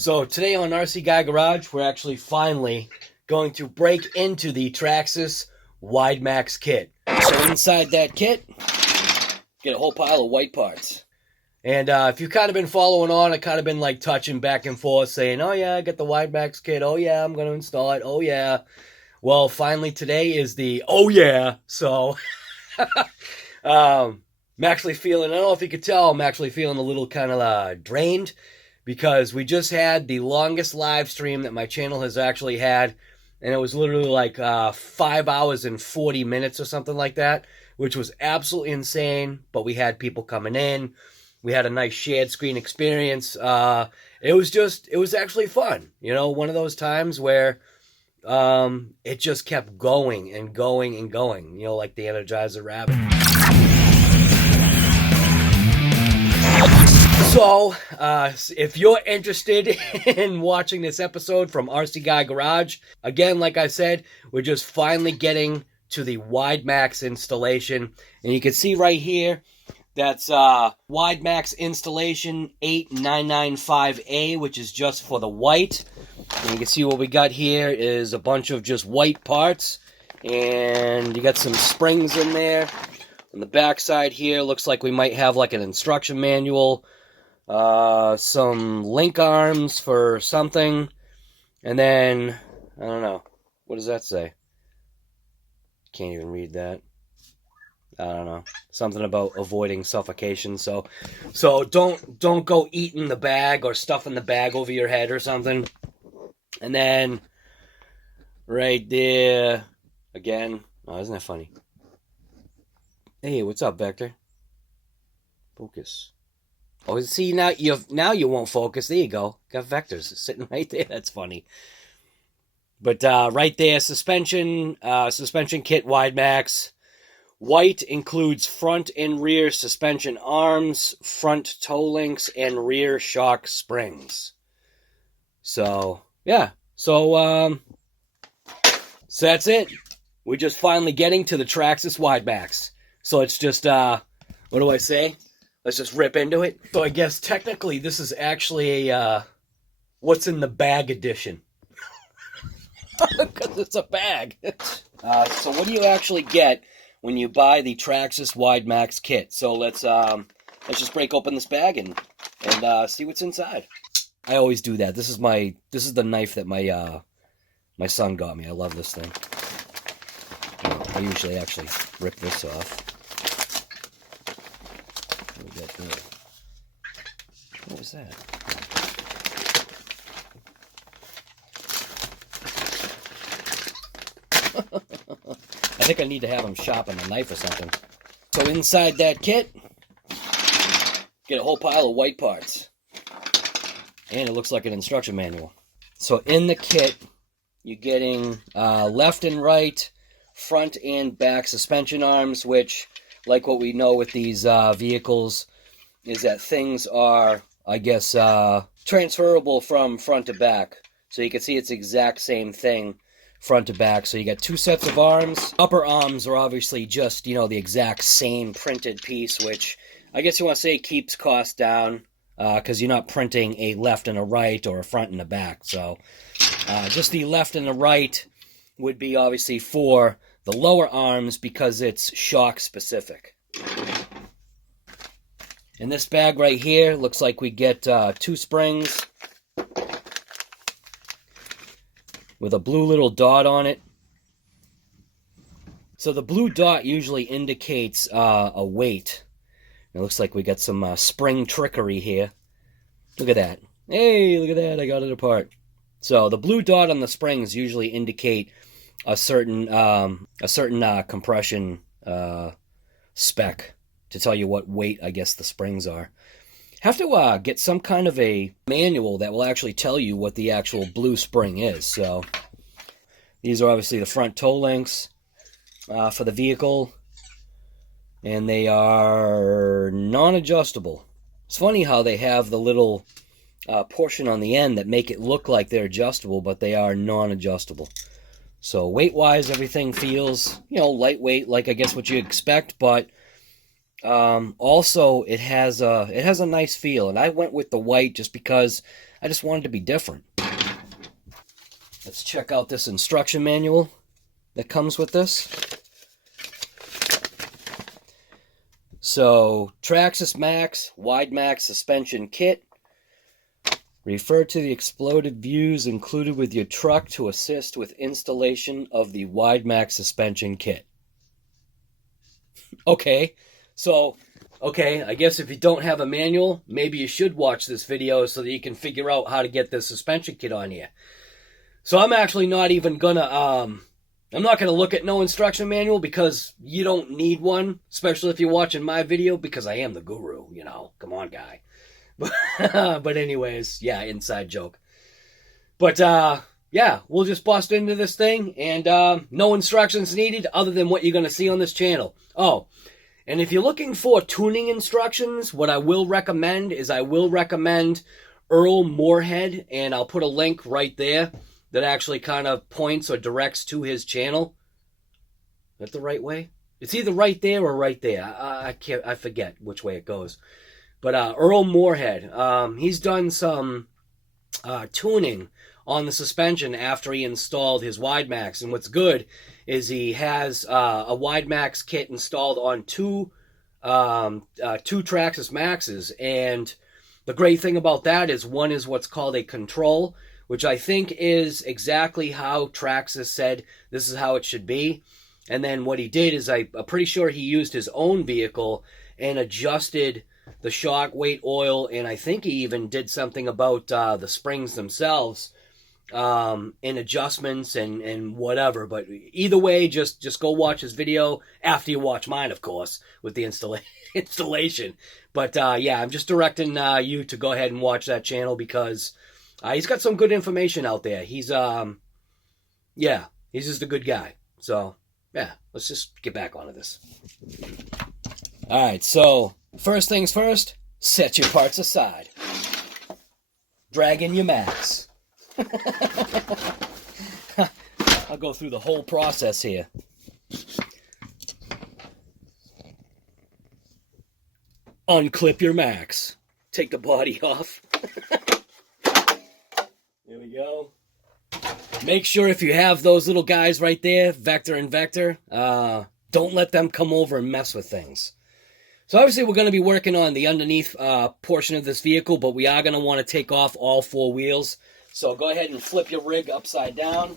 So today on RC Guy Garage, we're actually finally going to break into the Traxxas WIDE MAXX kit. So inside that kit, get a whole pile of white parts. And if you've kind of been following on, I've kind of been like touching back and forth saying, oh yeah, I got the WIDE MAXX kit. Oh yeah, I'm going to install it. Oh yeah. Well, finally today is the oh yeah. So I'm actually feeling, I don't know if you could tell, I'm actually feeling a little kind of drained. Because we just had the longest live stream that my channel has actually had. And it was literally like 5 hours and 40 minutes or something like that. Which was absolutely insane. But we had people coming in. We had a nice shared screen experience. It was actually fun. You know, one of those times where it just kept going and going and going. You know, like the Energizer Rabbit. So, if you're interested in watching this episode from RC Guy Garage, again, like I said, we're just finally getting to the WIDE MAXX installation. And you can see right here, that's WIDE MAXX installation 8995A, which is just for the white. And you can see what we got here is a bunch of just white parts. And you got some springs in there. On the back side here, looks like we might have like an instruction manual. Some link arms for something, and then, I don't know, what does that say? Can't even read that. I don't know, something about avoiding suffocation, so don't go eating the bag or stuffing the bag over your head or something. And then, right there, again, oh, isn't that funny? Hey, what's up, Vector? Focus. Oh, see, now you won't focus. There you go. Got vectors sitting right there. That's funny. But right there, suspension kit WIDE MAXX. White includes front and rear suspension arms, front toe links, and rear shock springs. So, yeah. So that's it. We're just finally getting to the Traxxas WIDE MAXX. So it's just, what do I say? Let's just rip into it. So I guess technically this is actually a what's in the bag edition. Because it's a bag. So what do you actually get when you buy the Traxxas WIDE MAXX kit? So let's just break open this bag and see what's inside. I always do that. This is the knife that my son got me. I love this thing. I usually actually rip this off. What was that? I think I need to have him sharpen a knife or something. So inside that kit, get a whole pile of white parts. And it looks like an instruction manual. So in the kit, you're getting left and right, front and back suspension arms, which, like what we know with these vehicles, is that things are, I guess, transferable from front to back. So you can see it's the exact same thing, front to back. So you got two sets of arms. Upper arms are obviously just, you know, the exact same printed piece, which I guess you want to say keeps costs down, because you're not printing a left and a right or a front and a back. So just the left and the right would be obviously for the lower arms because it's shock specific. In this bag right here, looks like we get 2 springs with a blue little dot on it. So the blue dot usually indicates a weight. It looks like we got some spring trickery here. Look at that. Hey, look at that. I got it apart. So the blue dot on the springs usually indicate a certain compression spec to tell you what weight, I guess, the springs are. Have to get some kind of a manual that will actually tell you what the actual blue spring is. So these are obviously the front toe links for the vehicle, and they are non-adjustable. It's funny how they have the little portion on the end that make it look like they're adjustable, but they are non-adjustable. So weight-wise, everything feels, you know, lightweight, like I guess what you expect, but Also, it has a nice feel, and I went with the white just because I just wanted to be different. Let's check out this instruction manual that comes with this. So, Traxxas WIDE MAXX suspension kit. Refer to the exploded views included with your truck to assist with installation of the WIDE MAXX suspension kit. Okay, so, I guess if you don't have a manual, maybe you should watch this video so that you can figure out how to get this suspension kit on here. So I'm actually not even gonna, I'm not gonna look at no instruction manual because you don't need one, especially if you're watching my video, because I am the guru, you know, come on, guy. But anyways, yeah, inside joke. But, yeah, we'll just bust into this thing, and no instructions needed other than what you're going to see on this channel. Oh, and if you're looking for tuning instructions, what I will recommend is Earl Moorhead, and I'll put a link right there that actually kind of points or directs to his channel. Is that the right way? It's either right there or right there. I forget which way it goes. But Earl Moorhead, he's done some tuning on the suspension after he installed his WIDE MAXX. And what's good is he has a WIDE MAXX kit installed on two Traxxas MAXXs. And the great thing about that is one is what's called a control, which I think is exactly how Traxxas said this is how it should be. And then what he did is I'm pretty sure he used his own vehicle and adjusted the shock weight oil, and I think he even did something about the springs themselves in adjustments and whatever. But either way, just go watch his video after you watch mine, of course, with the installation. But yeah, I'm just directing you to go ahead and watch that channel because he's got some good information out there. He's yeah, he's just a good guy. So yeah, let's just get back onto this. All right, so first things first, set your parts aside. Drag in your max. I'll go through the whole process here. Unclip your max. Take the body off. There we go. Make sure if you have those little guys right there, Vector and Vector, don't let them come over and mess with things. So obviously we're going to be working on the underneath portion of this vehicle, but we are going to want to take off all four wheels. So go ahead and flip your rig upside down.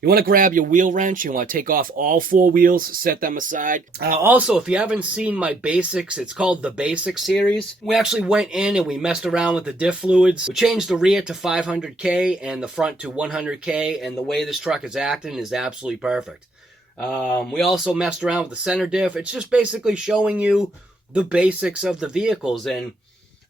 You want to grab your wheel wrench. You want to take off all four wheels, set them aside. Also, if you haven't seen my basics, it's called the Basic series. We actually went in and we messed around with the diff fluids. We changed the rear to 500K and the front to 100K, and the way this truck is acting is absolutely perfect. We also messed around with the center diff. It's just basically showing you the basics of the vehicles, and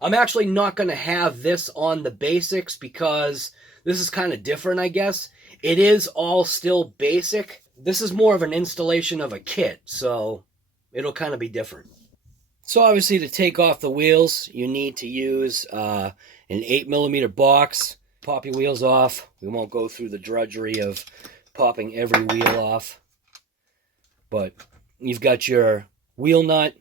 I'm actually not going to have this on the basics because this is kind of different, I guess. It is all still basic. This is more of an installation of a kit, so it'll kind of be different. So obviously to take off the wheels, you need to use an 8mm box. Pop your wheels off. We won't go through the drudgery of popping every wheel off. But you've got your wheel nut,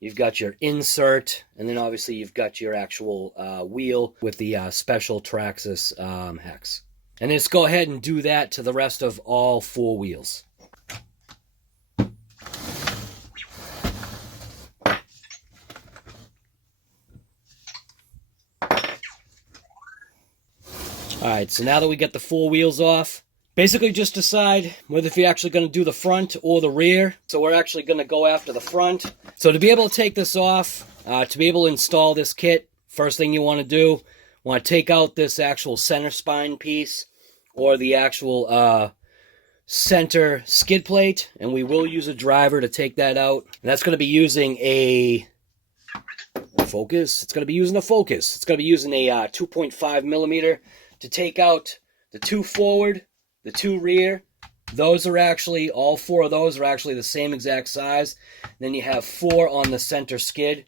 you've got your insert, and then obviously you've got your actual wheel with the special Traxxas hex. And let's go ahead and do that to the rest of all four wheels. Alright, so now that we get the four wheels off, basically just decide whether if you're actually going to do the front or the rear. So we're actually going to go after the front. So to be able to take this off, to be able to install this kit, first thing you want to do, want to take out this actual center spine piece or the actual center skid plate, and we will use a driver to take that out. And that's going to be using a focus. It's going to be using a focus. It's going to be using a 2.5mm to take out the two forward, the two rear. Those are actually, all four of those are actually the same exact size. And then you have four on the center skid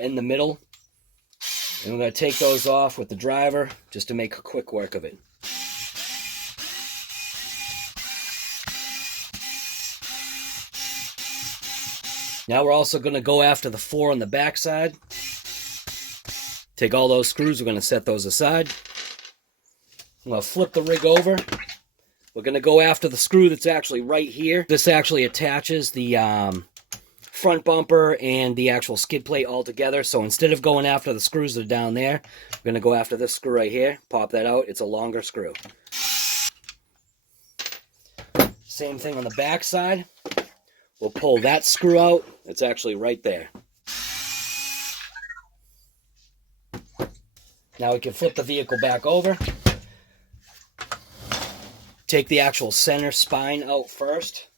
in the middle. And we're going to take those off with the driver just to make a quick work of it. Now we're also going to go after the 4 on the back side. Take all those screws, we're going to set those aside. I'm going to flip the rig over. We're going to go after the screw that's actually right here. This actually attaches the front bumper and the actual skid plate all together. So instead of going after the screws that are down there, we're going to go after this screw right here. Pop that out. It's a longer screw. Same thing on the back side. We'll pull that screw out. It's actually right there. Now we can flip the vehicle back over. Take the actual center spine out first,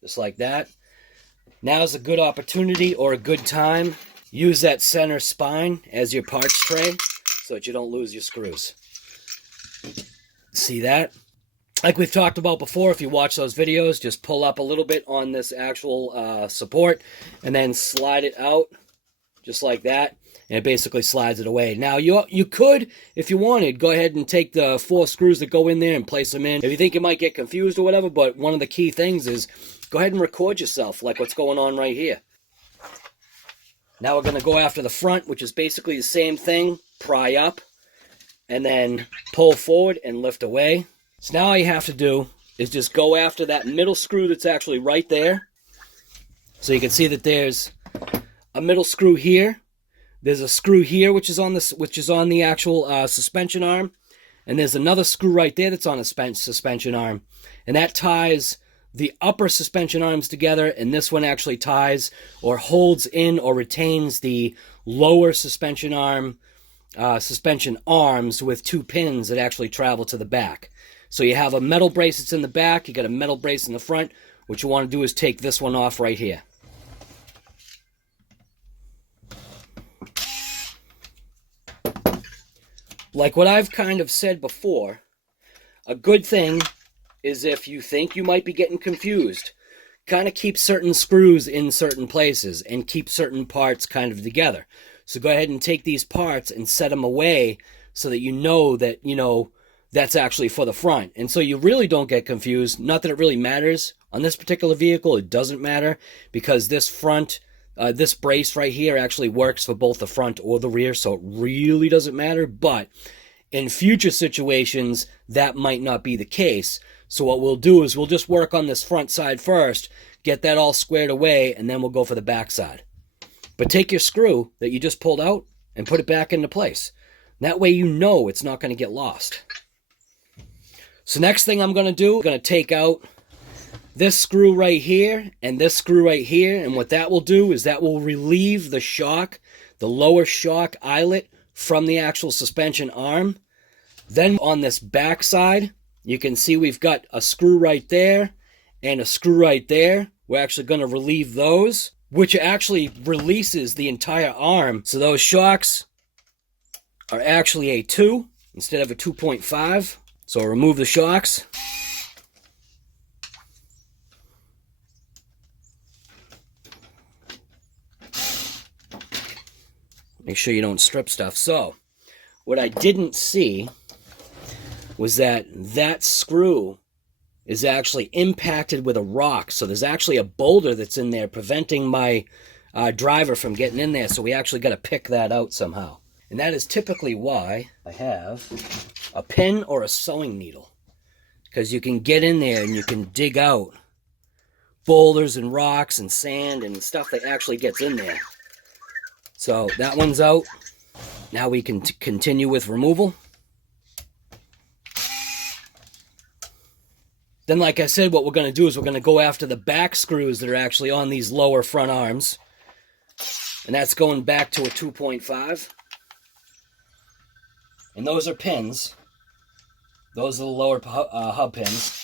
just like that. Now's a good opportunity or a good time. Use that center spine as your parts tray so that you don't lose your screws. See that? Like we've talked about before, if you watch those videos, just pull up a little bit on this actual support and then slide it out just like that. And it basically slides it away. Now, you could, if you wanted, go ahead and take the 4 screws that go in there and place them in. If you think you might get confused or whatever, but one of the key things is go ahead and record yourself, like what's going on right here. Now we're going to go after the front, which is basically the same thing. Pry up, and then pull forward and lift away. So now all you have to do is just go after that middle screw that's actually right there. So you can see that there's a middle screw here. There's a screw here, which is on the actual suspension arm, and there's another screw right there that's on the suspension arm, and that ties the upper suspension arms together, and this one actually ties or holds in or retains the lower suspension arm, suspension arms with 2 pins that actually travel to the back. So you have a metal brace that's in the back, you got a metal brace in the front. What you want to do is take this one off right here. Like what I've kind of said before, a good thing is if you think you might be getting confused, kind of keep certain screws in certain places and keep certain parts kind of together. So go ahead and take these parts and set them away so that you know that, that's actually for the front. And so you really don't get confused. Not that it really matters. On this particular vehicle, it doesn't matter because this front... this brace right here actually works for both the front or the rear, so it really doesn't matter. But in future situations, that might not be the case. So what we'll do is we'll just work on this front side first, get that all squared away, and then we'll go for the back side. But take your screw that you just pulled out and put it back into place. That way you know it's not going to get lost. So next thing I'm going to do, I'm going to take out this screw right here and this screw right here, and what that will do is that will relieve the shock, the lower shock eyelet from the actual suspension arm. Then on this back side, you can see we've got a screw right there and a screw right there. We're actually going to relieve those, which actually releases the entire arm. So those shocks are actually a 2 instead of a 2.5. So I'll remove the shocks. Make sure you don't strip stuff. So, what I didn't see was that screw is actually impacted with a rock. So there's actually a boulder that's in there preventing my driver from getting in there. So we actually got to pick that out somehow. And that is typically why I have a pin or a sewing needle. Because you can get in there and you can dig out boulders and rocks and sand and stuff that actually gets in there. So that one's out. Now we can continue with removal. Then, like I said, what we're going to do is we're going to go after the back screws that are actually on these lower front arms. And that's going back to a 2.5. And those are pins. Those are the lower hub pins.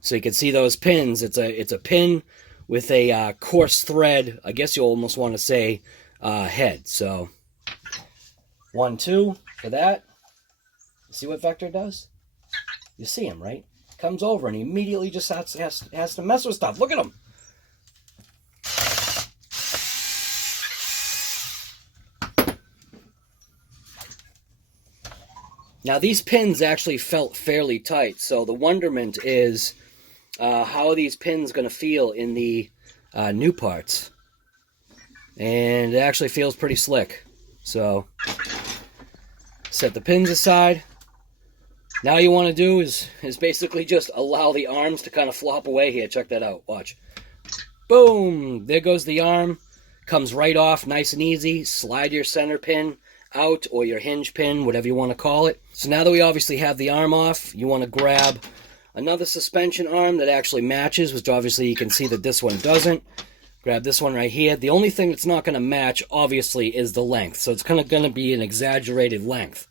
So you can see those pins. It's a pin with a coarse thread, I guess you almost want to say, head. So, 1, 2 for that. See what Vector does? You see him, right? Comes over and he immediately just has to mess with stuff. Look at him. Now, these pins actually felt fairly tight, so the wonderment is how are these pins going to feel in the new parts. And it actually feels pretty slick. So, set the pins aside. Now you want to do is basically just allow the arms to kind of flop away here. Check that out. Watch. Boom! There goes the arm. Comes right off, nice and easy. Slide your center pin out, or your hinge pin, whatever you want to call it. So now that we obviously have the arm off, you want to grab another suspension arm that actually matches, which obviously you can see that this one doesn't. Grab this one right here. The only thing that's not going to match, obviously, is the length. So it's going to be an exaggerated length.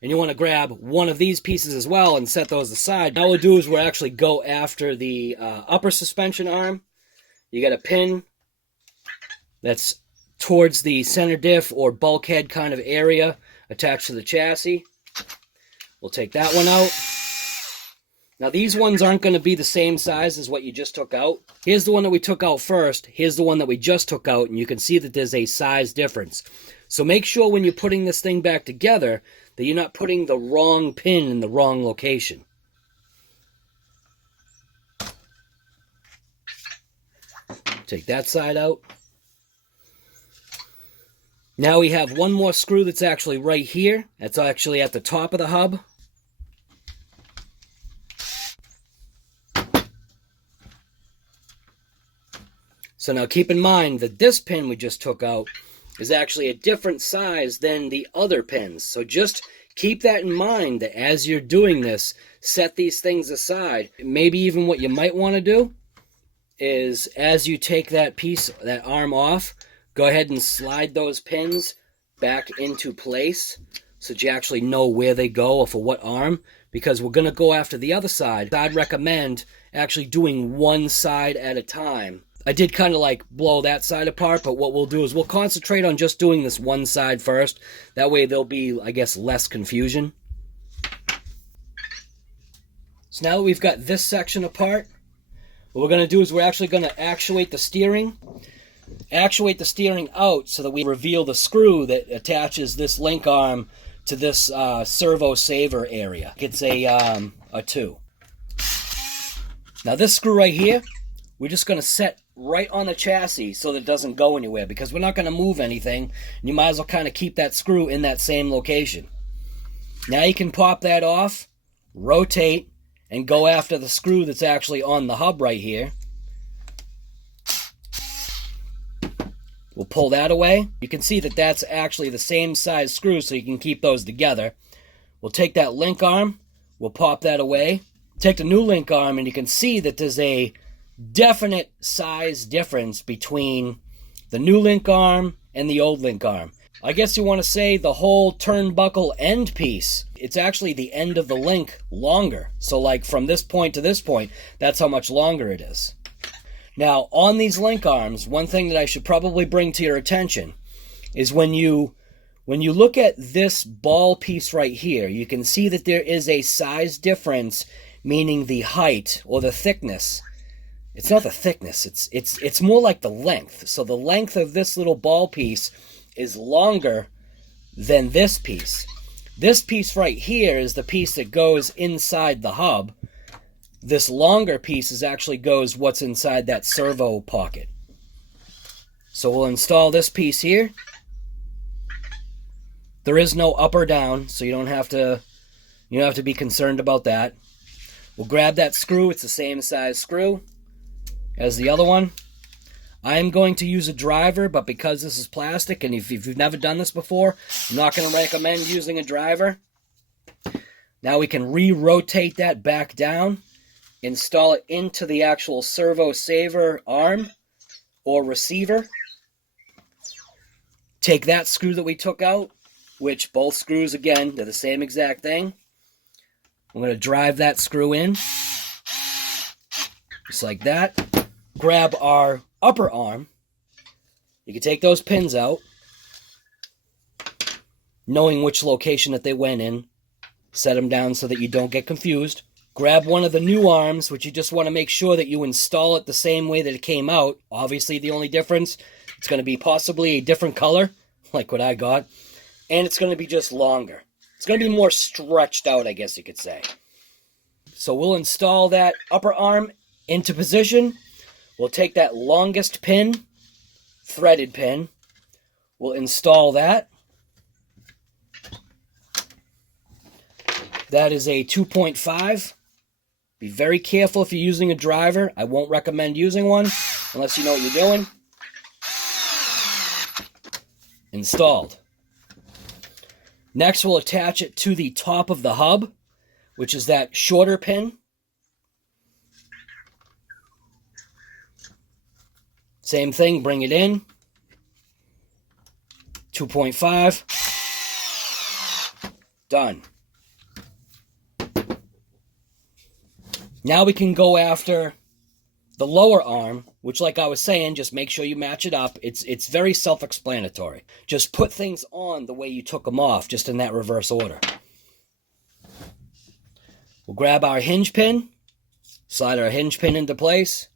And you want to grab one of these pieces as well and set those aside. Now what we'll do is we'll actually go after the upper suspension arm. You got a pin that's towards the center diff or bulkhead kind of area attached to the chassis. We'll take that one out. Now these ones aren't going to be the same size as what you just took out. Here's the one that we took out first. Here's the one that we just took out, and you can see that there's a size difference. So make sure when you're putting this thing back together that you're not putting the wrong pin in the wrong location. Take that side out. Now we have one more screw that's actually right here. That's actually at the top of the hub. So now keep in mind that this pin we just took out is actually a different size than the other pins. So just keep that in mind, that as you're doing this, set these things aside. Maybe even what you might want to do is, as you take that piece, that arm off, go ahead and slide those pins back into place so that you actually know where they go or for what arm, because we're going to go after the other side. I'd recommend actually doing one side at a time. I did kind of like blow that side apart, but what we'll do is we'll concentrate on just doing this one side first. That way there'll be, I guess, less confusion. So now that we've got this section apart, what we're going to do is we're actually going to actuate the steering. Actuate the steering out so that we reveal the screw that attaches this link arm to this servo saver area. It's a 2. Now this screw right here, we're just going to set right on the chassis so that it doesn't go anywhere, because we're not going to move anything. And you might as well kind of keep that screw in that same location. Now you can pop that off, rotate, and go after the screw that's actually on the hub right here. We'll pull that away. You can see that that's actually the same size screw, so you can keep those together. We'll take that link arm, we'll pop that away. Take the new link arm, and you can see that there's a definite size difference between the new link arm and the old link arm. I guess you want to say the whole turnbuckle end piece, it's actually the end of the link longer. So like from this point to this point, that's how much longer it is. Now on these link arms, one thing that I should probably bring to your attention is when you look at this ball piece right here, you can see that there is a size difference, meaning the height or the thickness. It's not the thickness, it's more like the length. So the length of this little ball piece is longer than this piece. This piece right here is the piece that goes inside the hub. This longer piece actually goes what's inside that servo pocket. So we'll install this piece here. There is no up or down, so you don't have to be concerned about that. We'll grab that screw. It's the same size screw as the other one. I am going to use a driver, but because this is plastic, and if you've never done this before, I'm not going to recommend using a driver. Now we can re-rotate that back down, install it into the actual servo saver arm or receiver. Take that screw that we took out, which both screws, again, they're the same exact thing. I'm going to drive that screw in, just like that. Grab our upper arm. You can take those pins out, knowing which location that they went in. Set them down so that you don't get confused. Grab one of the new arms, which you just want to make sure that you install it the same way that it came out. Obviously, the only difference, it's going to be possibly a different color, like what I got, and it's going to be just longer. It's going to be more stretched out, I guess you could say. So we'll install that upper arm into position. We'll take that longest pin, threaded pin. We'll install that. That is a 2.5. Be very careful if you're using a driver. I won't recommend using one unless you know what you're doing. Installed. Next, we'll attach it to the top of the hub, which is that shorter pin. Same thing, bring it in. 2.5. Done. Now we can go after the lower arm, which, like I was saying, just make sure you match it up. It's very self-explanatory. Just put things on the way you took them off, just in that reverse order. We'll grab our hinge pin, slide our hinge pin into place,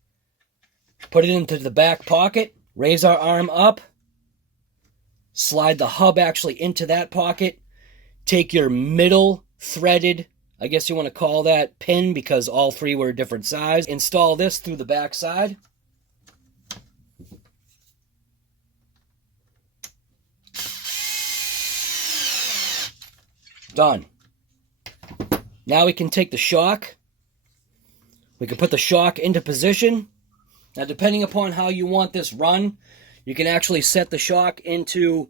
put it into the back pocket, raise our arm up, slide the hub actually into that pocket, take your middle threaded, I guess you want to call that, pin, because all three were a different size. Install this through the back side. Done. Now we can take the shock. We can put the shock into position. Now, depending upon how you want this run, you can actually set the shock into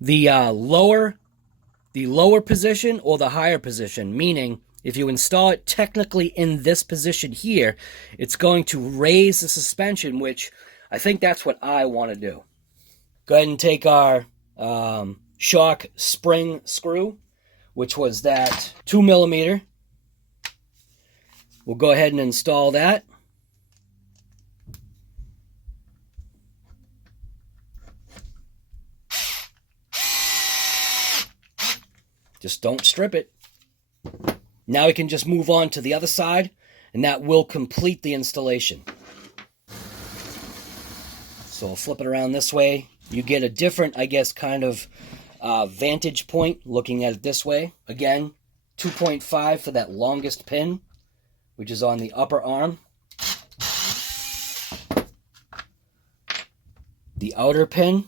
the lower position or the higher position, meaning if you install it technically in this position here, it's going to raise the suspension, which I think that's what I want to do. Go ahead and take our shock spring screw, which was that 2mm. We'll go ahead and install that. Just don't strip it. Now we can just move on to the other side, and that will complete the installation. So I'll flip it around this way. You get a different, I guess, kind of vantage point looking at it this way. Again, 2.5 for that longest pin, which is on the upper arm. The outer pin.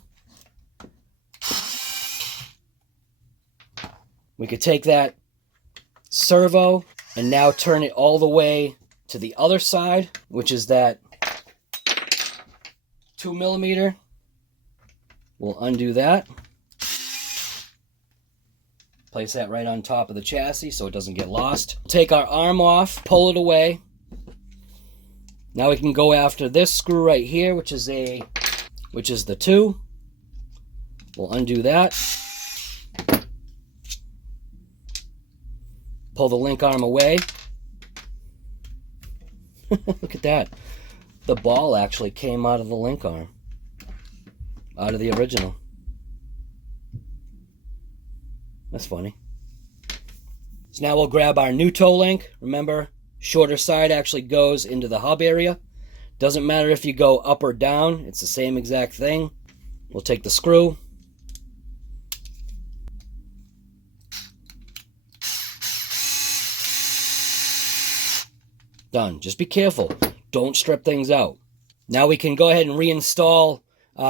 We could take that servo and now turn it all the way to the other side, which is that 2mm. We'll undo that. Place that right on top of the chassis so it doesn't get lost. Take our arm off, pull it away. Now we can go after this screw right here, which is the 2. We'll undo that. Pull the link arm away. Look at that. The ball actually came out of the link arm. Out of the original. That's funny. So now we'll grab our new toe link. Remember, shorter side actually goes into the hub area. Doesn't matter if you go up or down. It's the same exact thing. We'll take the screw. Done. Just be careful. Don't strip things out. Now we can go ahead and reinstall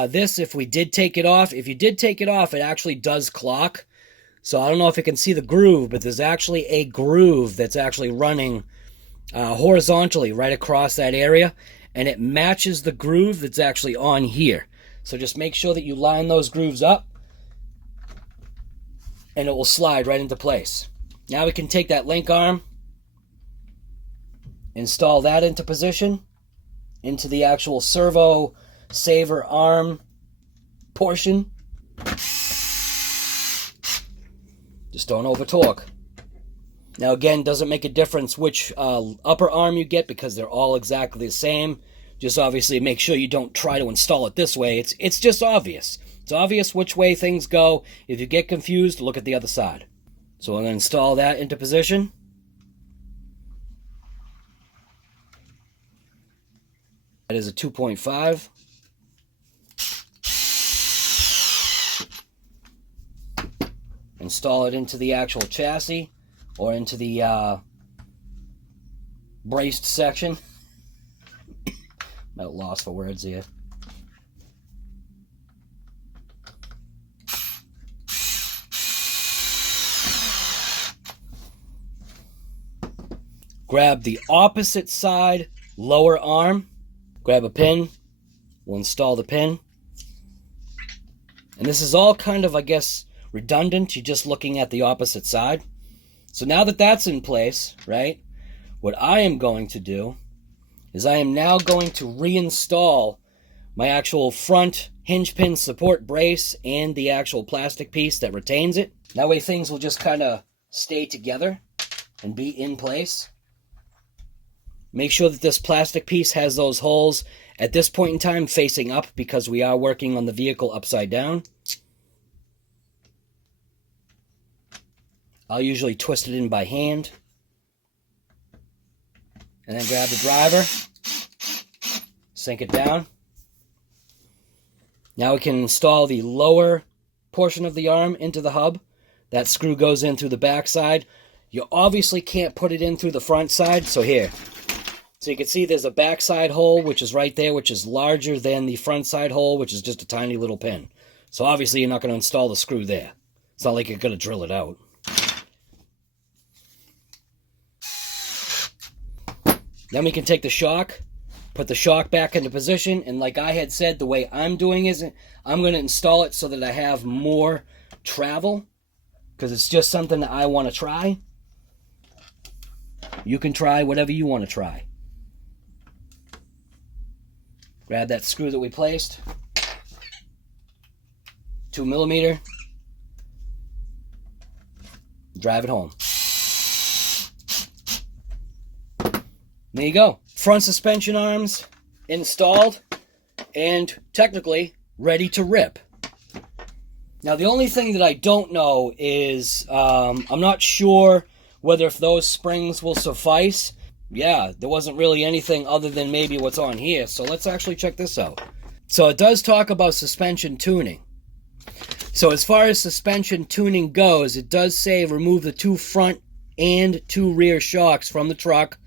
this if we did take it off. If you did take it off, it actually does clock. So I don't know if you can see the groove, but there's actually a groove that's actually running horizontally right across that area, and it matches the groove that's actually on here. So just make sure that you line those grooves up, and it will slide right into place. Now we can take that link arm, install that into position, into the actual servo saver arm portion. Just don't over torque. Now again, doesn't make a difference which upper arm you get because they're all exactly the same. Just obviously make sure you don't try to install it this way. It's just obvious. It's obvious which way things go. If you get confused, look at the other side. So I'm going to install that into position. That is a 2.5. Install it into the actual chassis or into the braced section. I'm at a loss for words here. Grab the opposite side lower arm. Grab a pin. We'll install the pin. And this is all kind of, I guess, redundant. You're just looking at the opposite side. So now that that's in place, right, what I am going to do is I am now going to reinstall my actual front hinge pin support brace and the actual plastic piece that retains it. That way things will just kind of stay together and be in place. Make sure that this plastic piece has those holes at this point in time facing up because we are working on the vehicle upside down. I'll usually twist it in by hand. And then grab the driver, sink it down. Now we can install the lower portion of the arm into the hub. That screw goes in through the back side. You obviously can't put it in through the front side, so here. So you can see there's a backside hole, which is right there, which is larger than the front side hole, which is just a tiny little pin. So obviously you're not going to install the screw there. It's not like you're going to drill it out. Then we can take the shock, put the shock back into position, and like I had said, the way I'm doing is I'm going to install it so that I have more travel, because it's just something that I want to try. You can try whatever you want to try. Grab that screw that we placed, 2mm, drive it home. There you go. Front suspension arms installed and technically ready to rip. Now the only thing that I don't know is I'm not sure whether if those springs will suffice. Yeah, there wasn't really anything other than maybe what's on here. So let's actually check this out. So it does talk about suspension tuning. So as far as suspension tuning goes, it does say remove the 2 front and 2 rear shocks from the truck.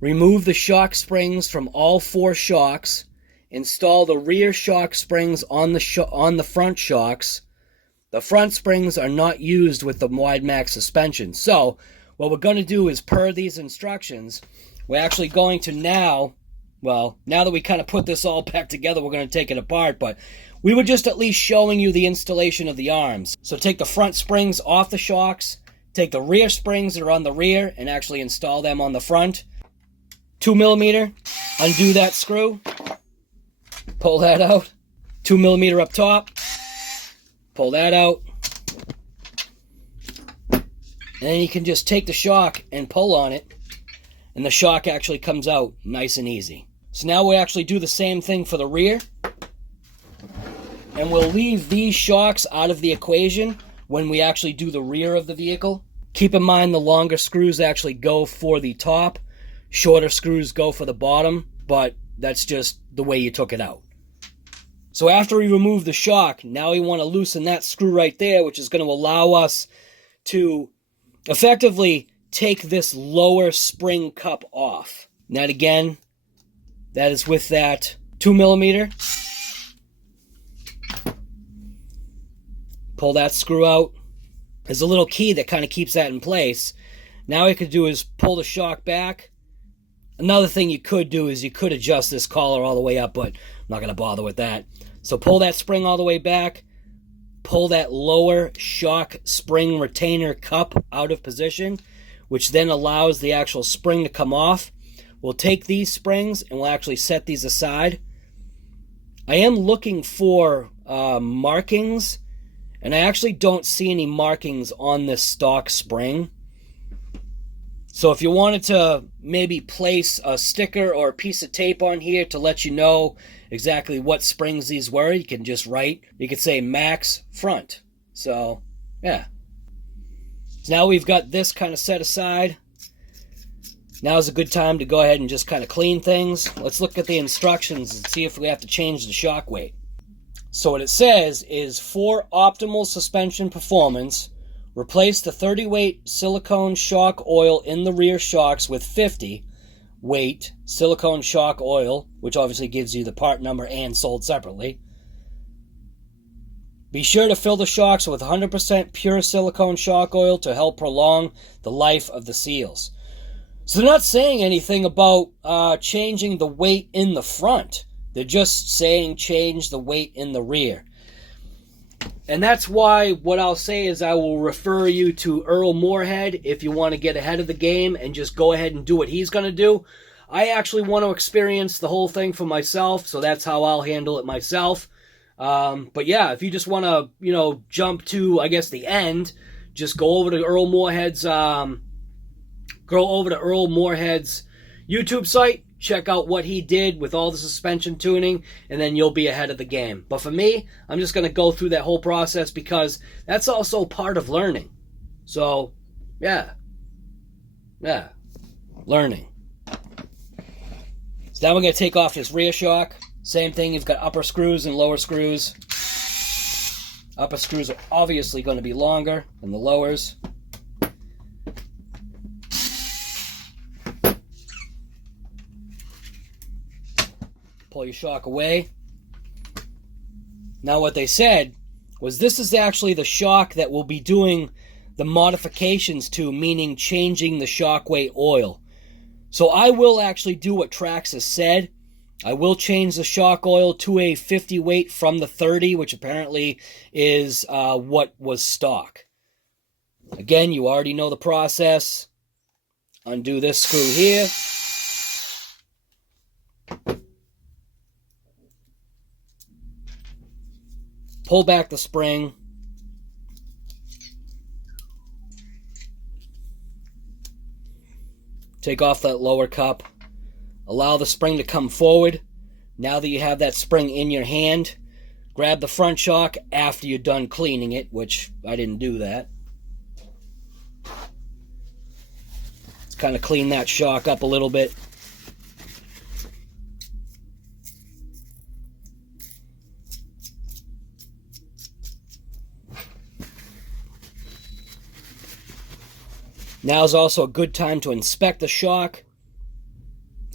Remove the shock springs from all 4 shocks. Install the rear shock springs on the front shocks. The front springs are not used with the Wide MAXX suspension. So what we're going to do is, per these instructions, we're actually going to now that we kind of put this all back together, we're going to take it apart, but we were just at least showing you the installation of the arms. So take the front springs off the shocks, take the rear springs that are on the rear, and actually install them on the front. 2mm, undo that screw, pull that out. 2mm up top, pull that out. And then you can just take the shock and pull on it, and the shock actually comes out nice and easy. So now we'll actually do the same thing for the rear. And we'll leave these shocks out of the equation when we actually do the rear of the vehicle. Keep in mind the longer screws actually go for the top, shorter screws go for the bottom, but that's just the way you took it out. So after we remove the shock, now we want to loosen that screw right there, which is going to allow us to effectively take this lower spring cup off. And that again, that is with that 2mm. Pull that screw out. There's a little key that kind of keeps that in place. Now what you could do is pull the shock back. Another thing you could do is you could adjust this collar all the way up, but I'm not going to bother with that. So pull that spring all the way back. Pull that lower shock spring retainer cup out of position, which then allows the actual spring to come off. We'll take these springs and we'll actually set these aside. I am looking for markings, and I actually don't see any markings on this stock spring. So if you wanted to maybe place a sticker or a piece of tape on here to let you know exactly what springs these were, you can just write, you could say Max front. So, yeah. So now we've got this kind of set aside. Now is a good time to go ahead and just kind of clean things. Let's look at the instructions and see if we have to change the shock weight. So what it says is, for optimal suspension performance, replace the 30 weight silicone shock oil in the rear shocks with 50, weight silicone shock oil, which obviously gives you the part number and sold separately. Be sure to fill the shocks with 100% pure silicone shock oil to help prolong the life of the seals. So they're not saying anything about changing the weight in the front. They're just saying change the weight in the rear. And that's why what I'll say is I will refer you to Earl Moorhead if you want to get ahead of the game and just go ahead and do what he's going to do. I actually want to experience the whole thing for myself, so that's how I'll handle it myself. But yeah, if you just want to, jump to, I guess, the end, just go over to Earl Moorhead's YouTube site, check out what he did with all the suspension tuning, and then you'll be ahead of the game. But for me, I'm just going to go through that whole process because that's also part of learning. So, yeah, learning. So now we're going to take off this rear shock. Same thing, you've got upper screws and lower screws. Upper screws are obviously going to be longer than the lowers. Pull your shock away. Now what they said was this is actually the shock that we'll be doing the modifications to, meaning changing the shock weight oil. So I will actually do what Traxxas said. I will change the shock oil to a 50 weight from the 30, which apparently is what was stock. Again, you already know the process. Undo this screw here. Pull back the spring. Take off that lower cup. Allow the spring to come forward. Now that you have that spring in your hand, grab the front shock after you're done cleaning it, which I didn't do that. Let's kind of clean that shock up a little bit. Now is also a good time to inspect the shock.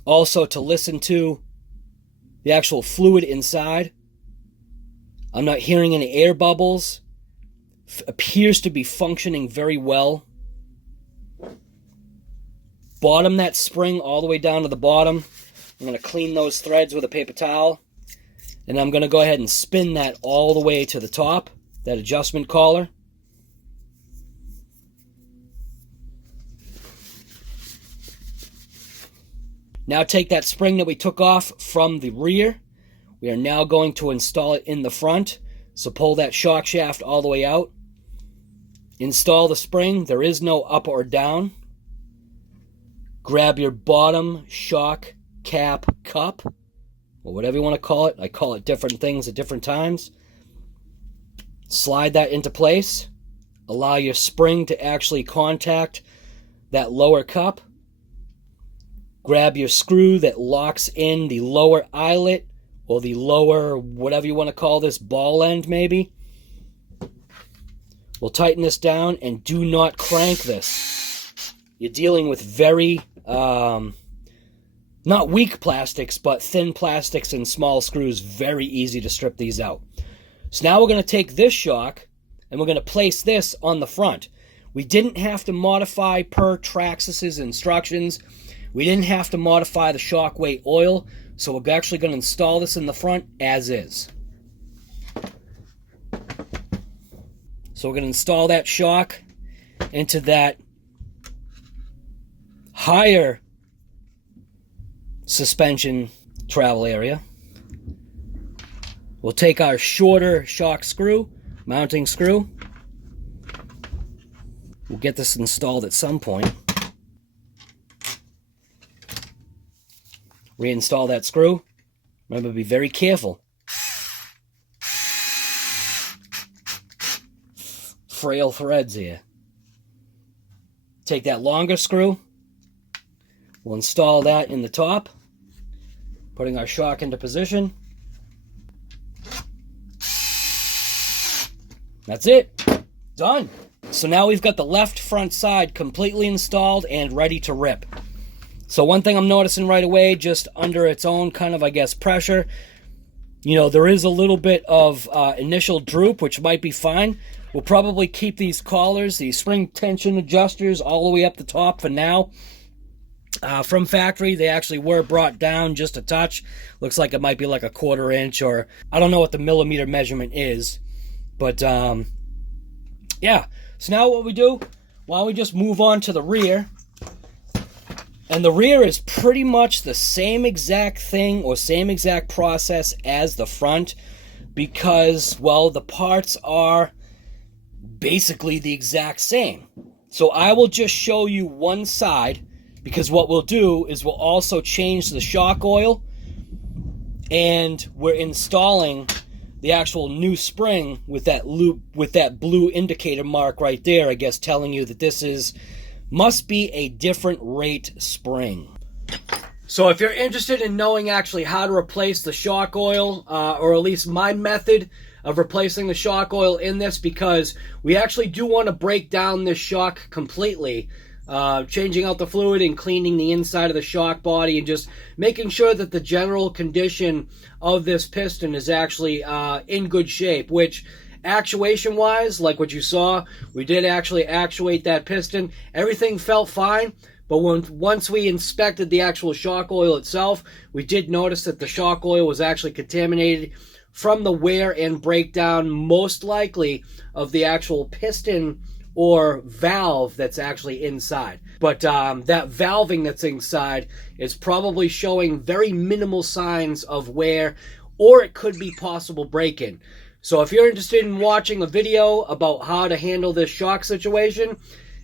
Also to listen to the actual fluid inside. I'm not hearing any air bubbles. Appears to be functioning very well. Bottom that spring all the way down to the bottom. I'm going to clean those threads with a paper towel. And I'm going to go ahead and spin that all the way to the top, that adjustment collar. Now take that spring that we took off from the rear. We are now going to install it in the front. So pull that shock shaft all the way out. Install the spring. There is no up or down. Grab your bottom shock cap cup, or whatever you want to call it. I call it different things at different times. Slide that into place. Allow your spring to actually contact that lower cup. Grab your screw that locks in the lower eyelet, or the lower, whatever you want to call this, ball end maybe. We'll tighten this down and do not crank this. You're dealing with very, not weak plastics, but thin plastics and small screws. Very easy to strip these out. So now we're going to take this shock and we're going to place this on the front. We didn't have to modify per Traxxas's instructions. We didn't have to modify the shock weight oil, so we're actually going to install this in the front as is. So we're going to install that shock into that higher suspension travel area. We'll take our shorter shock screw, mounting screw. We'll get this installed at some point. Reinstall that screw. Remember, be very careful. Frail threads here. Take that longer screw. We'll install that in the top, putting our shock into position. That's it. Done. So now we've got the left front side completely installed and ready to rip. So one thing I'm noticing right away, just under its own kind of, I guess, pressure, you know, there is a little bit of initial droop, which might be fine. We'll probably keep these collars, these spring tension adjusters, all the way up the top for now. From factory, they actually were brought down just a touch. Looks like it might be like a 1/4 inch, or I don't know what the millimeter measurement is. But, yeah. So now what we do, why don't we just move on to the rear. And the rear is pretty much the same exact thing or same exact process as the front, because, well, the parts are basically the exact same. So I will just show you one side, because what we'll do is we'll also change the shock oil, and we're installing the actual new spring with that loop, with that blue indicator mark right there, I guess, telling you that this must be a different rate spring. So if you're interested in knowing actually how to replace the shock oil, or at least my method of replacing the shock oil in this, because we actually do want to break down this shock completely, changing out the fluid and cleaning the inside of the shock body and just making sure that the general condition of this piston is actually in good shape, which actuation wise, like what you saw, we did actually actuate that piston. Everything felt fine, but once we inspected the actual shock oil itself, we did notice that the shock oil was actually contaminated from the wear and breakdown, most likely of the actual piston or valve that's actually inside. But that valving that's inside is probably showing very minimal signs of wear, or it could be possible break-in. So if you're interested in watching a video about how to handle this shock situation,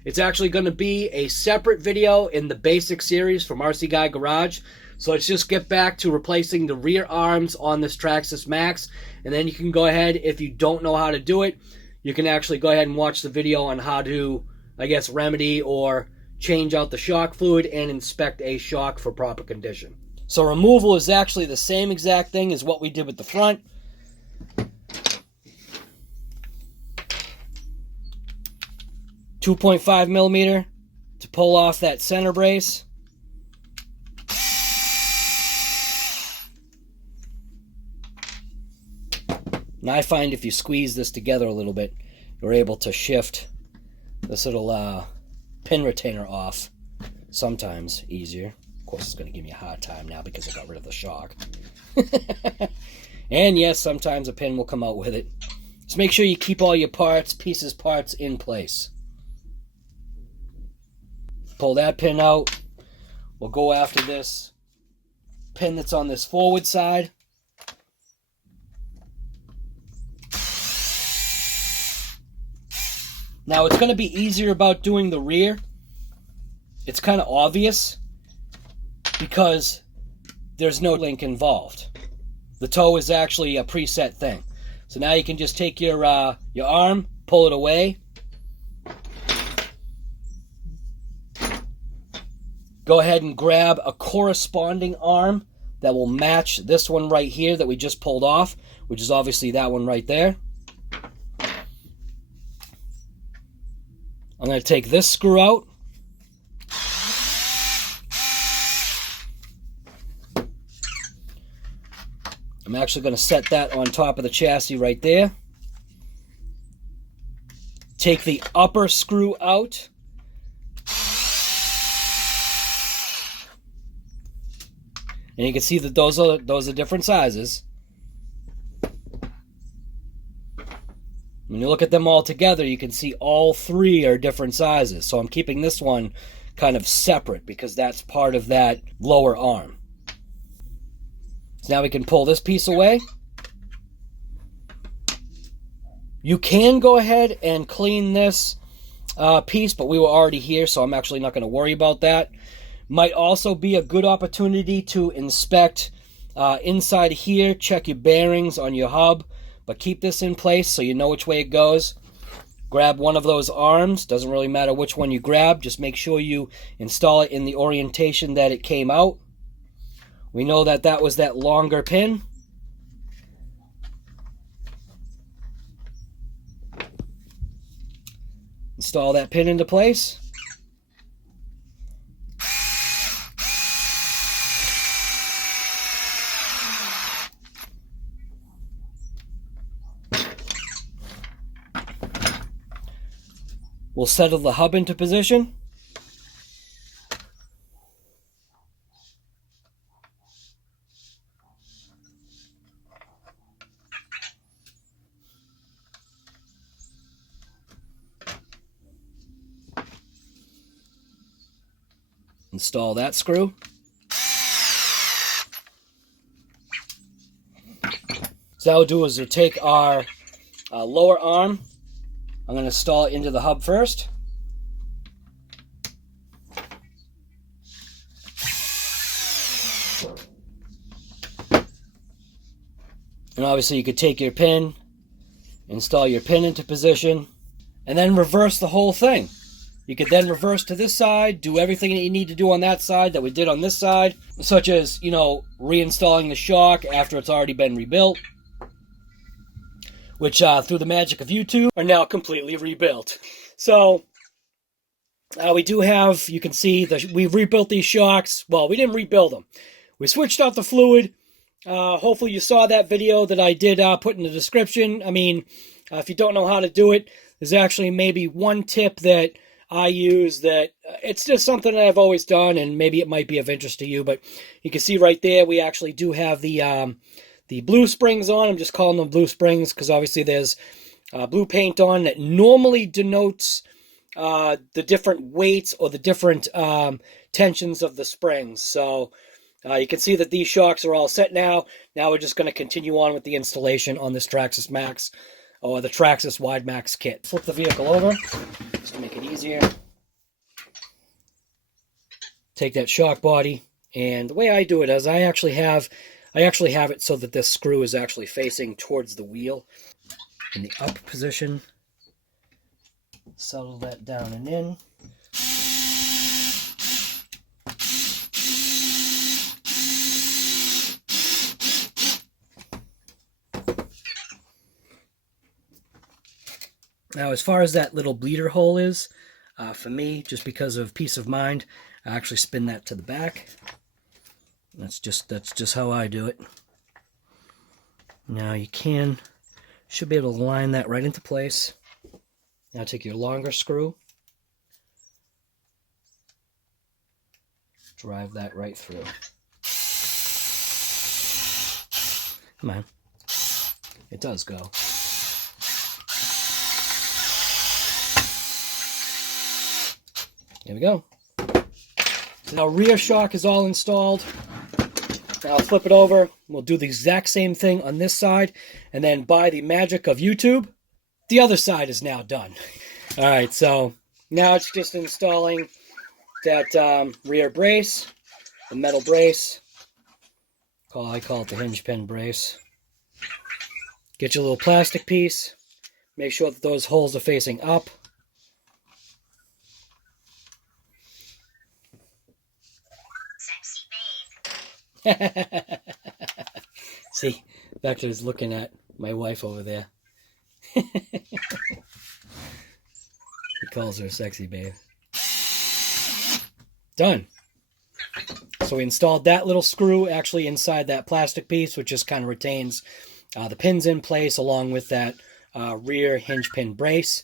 it's actually going to be a separate video in the basic series from RC Guy Garage. So let's just get back to replacing the rear arms on this Traxxas MAXX, and then you can go ahead, if you don't know how to do it, you can actually go ahead and watch the video on how to, I guess, remedy or change out the shock fluid and inspect a shock for proper condition. So removal is actually the same exact thing as what we did with the front. .5 millimeter to pull off that center brace. And I find if you squeeze this together a little bit, you're able to shift this little pin retainer off sometimes easier. Of course, it's going to give me a hard time now because I got rid of the shock. And yes, sometimes a pin will come out with it. Just make sure you keep all your parts in place. Pull that pin out. We'll go after this pin that's on this forward side. Now, it's going to be easier about doing the rear. It's kind of obvious because there's no link involved. The toe is actually a preset thing. So now you can just take your arm, pull it away. Go ahead and grab a corresponding arm that will match this one right here that we just pulled off, which is obviously that one right there. I'm going to take this screw out. I'm actually going to set that on top of the chassis right there. Take the upper screw out. And you can see that those are different sizes. When you look at them all together, you can see all three are different sizes. So I'm keeping this one kind of separate because that's part of that lower arm. So now we can pull this piece away. You can go ahead and clean this piece, but we were already here, so I'm actually not going to worry about that. Might also be a good opportunity to inspect inside here, check your bearings on your hub, but keep this in place so you know which way it goes. Grab one of those arms. Doesn't really matter which one you grab. Just make sure you install it in the orientation that it came out. We know that that was that longer pin. Install that pin into place. We'll settle the hub into position. Install that screw. So what we'll do is we'll take our lower arm. I'm going to install it into the hub first. And obviously you could take your pin, install your pin into position, and then reverse the whole thing. You could then reverse to this side, do everything that you need to do on that side that we did on this side, such as, you know, reinstalling the shock after it's already been rebuilt, which through the magic of YouTube are now completely rebuilt. So we do have, you can see that we've rebuilt these shocks. Well, we didn't rebuild them. We switched out the fluid. Hopefully you saw that video that I did put in the description. I mean, if you don't know how to do it, there's actually maybe one tip that I use that it's just something that I've always done, and maybe it might be of interest to you. But you can see right there, we actually do have the blue springs on. I'm just calling them blue springs because obviously there's blue paint on that normally denotes the different weights or the different tensions of the springs. So you can see that these shocks are all set now. Now we're just going to continue on with the installation on this Traxxas MAXX, or the Traxxas WIDE MAXX kit. Flip the vehicle over just to make it easier. Take that shock body, and the way I do it is I actually have it so that this screw is actually facing towards the wheel in the up position. Settle that down and in. Now, as far as that little bleeder hole is, for me, just because of peace of mind, I actually spin that to the back. That's just how I do it. Now you should be able to line that right into place. Now take your longer screw, drive that right through. Come on, it does go. There we go. So now rear shock is all installed. Now I'll flip it over. We'll do the exact same thing on this side. And then by the magic of YouTube, the other side is now done. All right, so now it's just installing that rear brace, the metal brace. I call it the hinge pin brace. Get your little plastic piece. Make sure that those holes are facing up. See, Vector's looking at my wife over there. He calls her sexy babe. Done. So we installed that little screw actually inside that plastic piece, which just kind of retains the pins in place along with that rear hinge pin brace.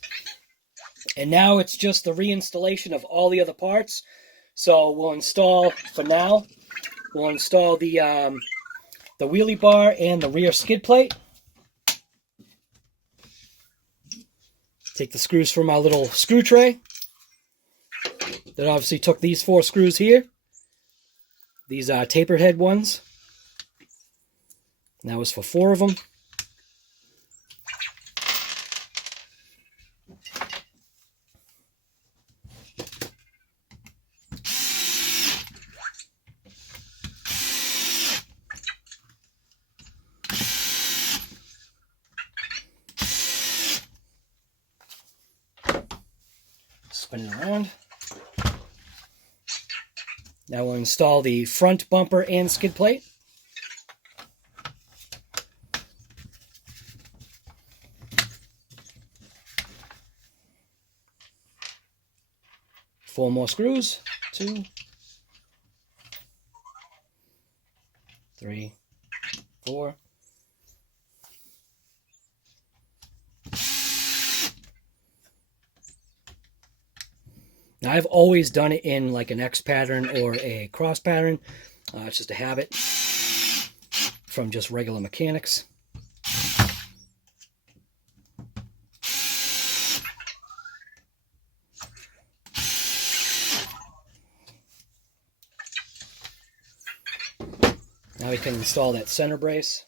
And now it's just the reinstallation of all the other parts. So we'll install, for now, we'll install the wheelie bar and the rear skid plate. Take the screws from our little screw tray. That obviously took these 4 screws here. These are tapered head ones. And that was for 4 of them. Spin it around. Now we'll install the front bumper and skid plate. Four more screws. 2, 3, 4. Now, I've always done it in like an X pattern or a cross pattern. It's just a habit from just regular mechanics. Now we can install that center brace.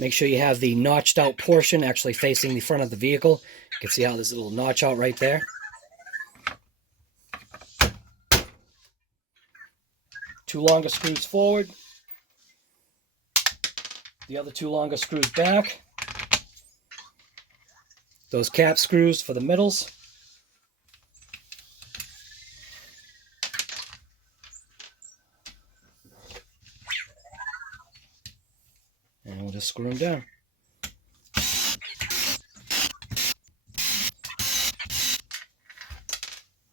Make sure you have the notched out portion actually facing the front of the vehicle. You can see how there's a little notch out right there. Two longer screws forward. The other two longer screws back. Those cap screws for the middles. And we'll just screw them down.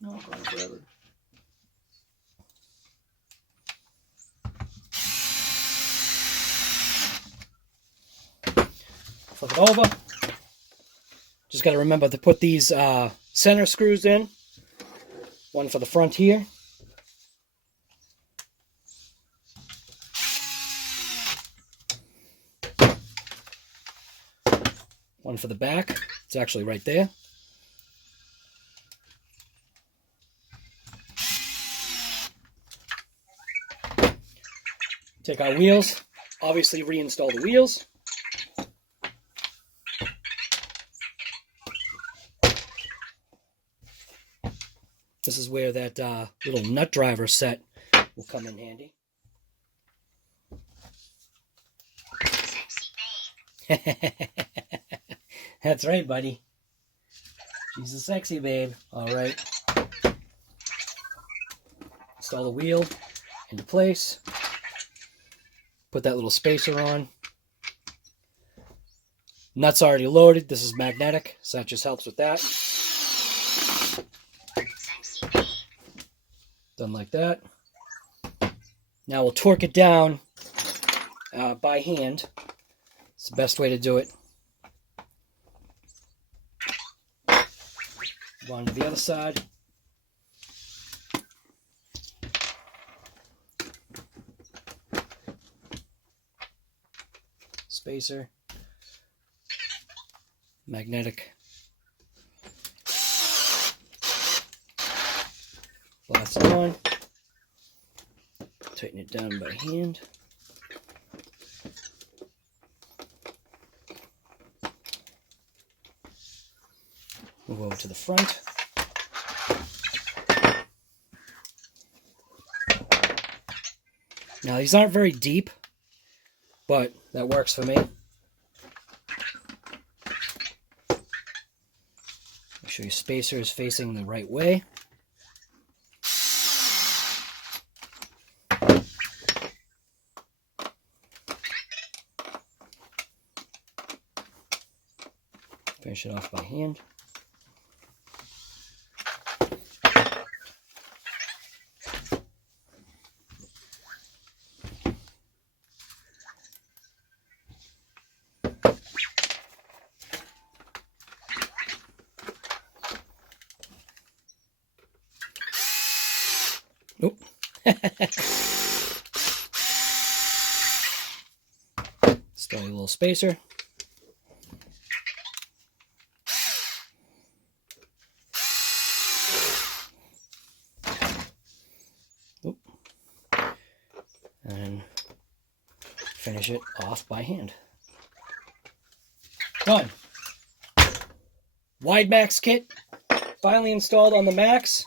No, I'm going forever. Flip it over. Just got to remember to put these center screws in. One for the front here. One for the back. It's actually right there. Take our wheels. Obviously reinstall the wheels. This is where that little nut driver set will come in handy. That's right, buddy. She's a sexy babe. All right. Install the wheel into place. Put that little spacer on. Nut's already loaded. This is magnetic, so that just helps with that. Done like that. Now we'll torque it down by hand. It's the best way to do it. Go on to the other side. Spacer. Magnetic. Blast it on. Tighten it down by hand. Move over to the front. Now these aren't very deep, but that works for me. Make sure your spacer is facing the right way. Finish it off by hand. Oop. Still a little spacer. Oop. And finish it off by hand. Done. Wide Maxx kit finally installed on the Maxx.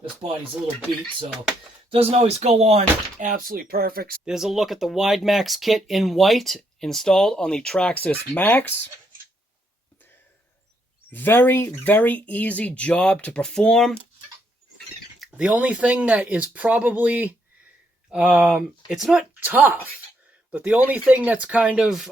This body's a little beat, so it doesn't always go on absolutely perfect. There's a look at the Wide Maxx kit in white installed on the Traxxas MAXX. Very, very easy job to perform. The only thing that is probably, it's not tough, but the only thing that's kind of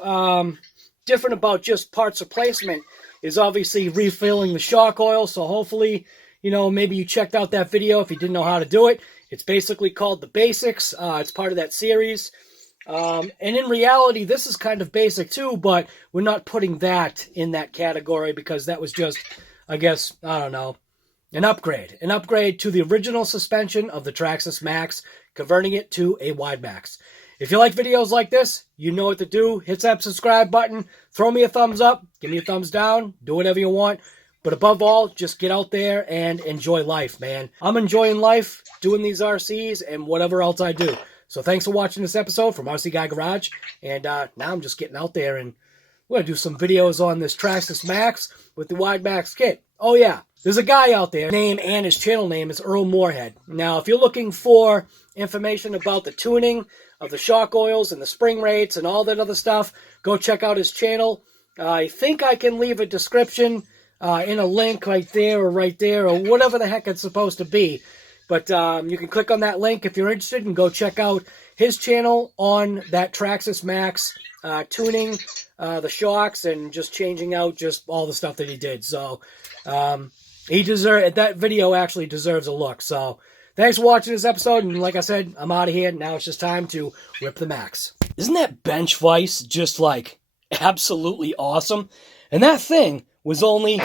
different about just parts replacement is obviously refilling the shock oil. So hopefully you know, maybe you checked out that video if you didn't know how to do it. It's basically called The Basics. It's part of that series. And in reality, this is kind of basic too, but we're not putting that in that category because that was just, I guess, I don't know, an upgrade. An upgrade to the original suspension of the Traxxas MAXX, converting it to a Wide Max. If you like videos like this, you know what to do. Hit that subscribe button. Throw me a thumbs up. Give me a thumbs down. Do whatever you want. But above all, just get out there and enjoy life, man. I'm enjoying life doing these RCs and whatever else I do. So thanks for watching this episode from RC Guy Garage. And now I'm just getting out there and we're going to do some videos on this Traxxas MAXX with the Wide Max kit. Oh yeah, there's a guy out there, name and his channel name is Earl Moorhead. Now, if you're looking for information about the tuning of the shock oils and the spring rates and all that other stuff, go check out his channel. I think I can leave a description in a link right there or whatever the heck it's supposed to be. But you can click on that link if you're interested and go check out his channel on that Traxxas MAXX, tuning the shocks and just changing out just all the stuff that he did. So that video actually deserves a look. So thanks for watching this episode. And like I said, I'm out of here. Now it's just time to rip the Max. Isn't that bench vise just like absolutely awesome? And that thing was only...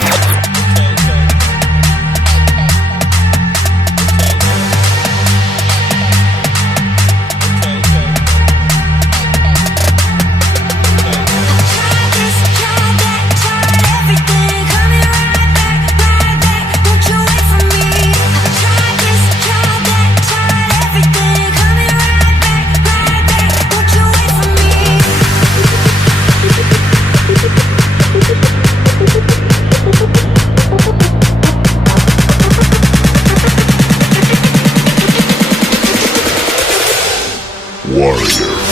Warrior.